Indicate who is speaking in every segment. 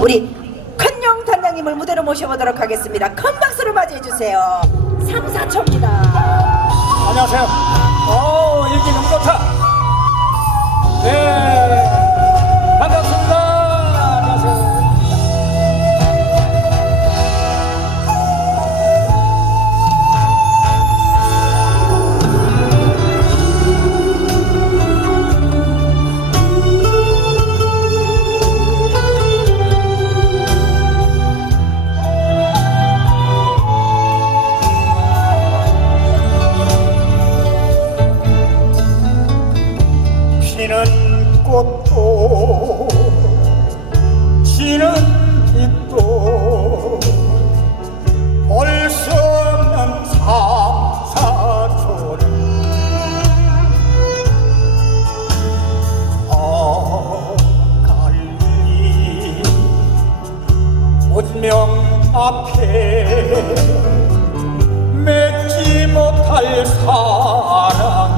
Speaker 1: 우리 큰용 단장님을 무대로 모셔보도록 하겠습니다. 큰 박수로 맞이해 주세요. 삼사초입니다.
Speaker 2: 안녕하세요. 운명 앞에 맺지 못할 사랑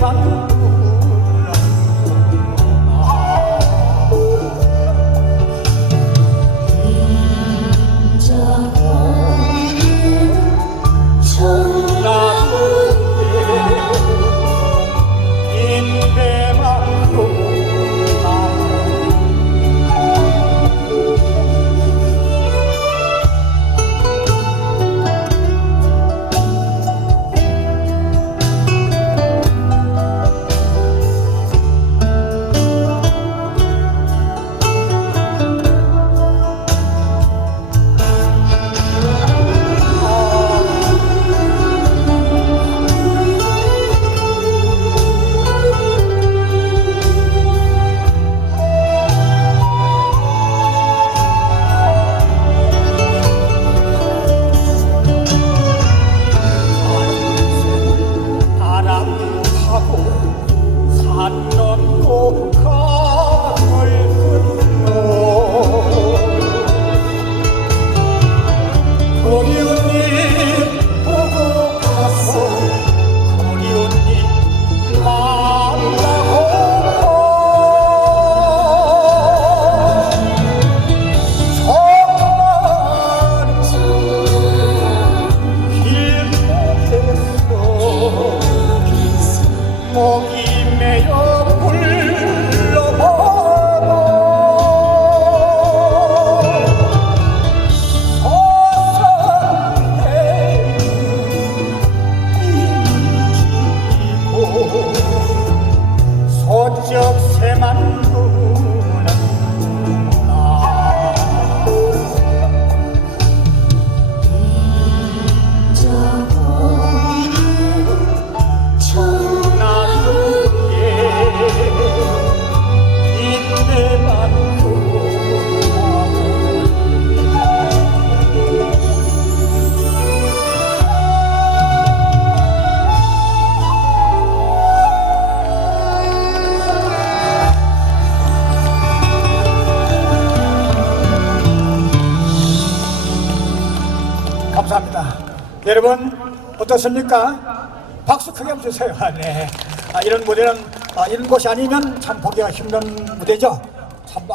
Speaker 2: văn 타고 산 넘고 강을 건너 여러분 어떻습니까? 박수 크게 한번 주세요. 아, 네. 아, 이런 무대는 아, 이런 곳이 아니면 참 보기가 힘든 무대죠. 참